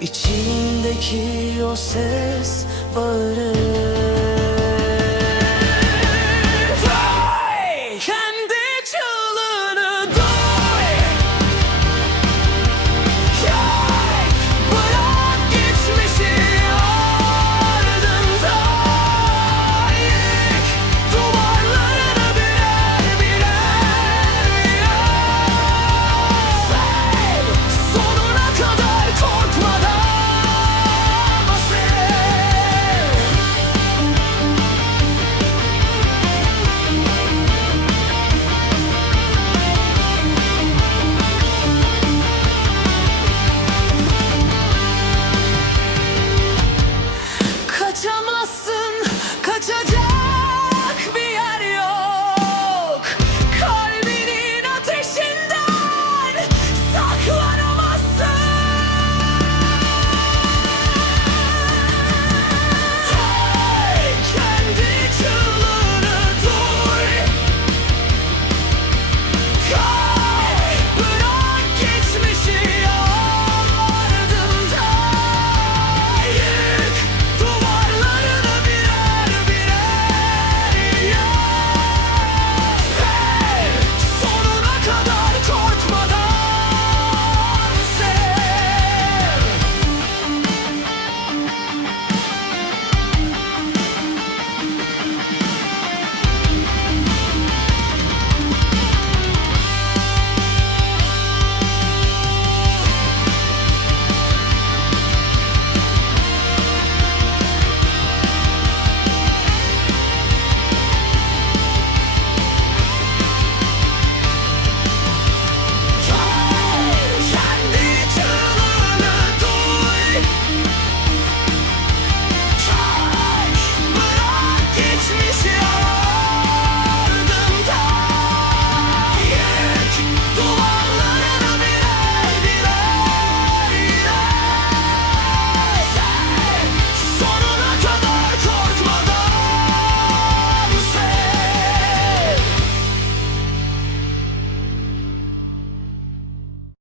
İçimdeki o ses bağırır.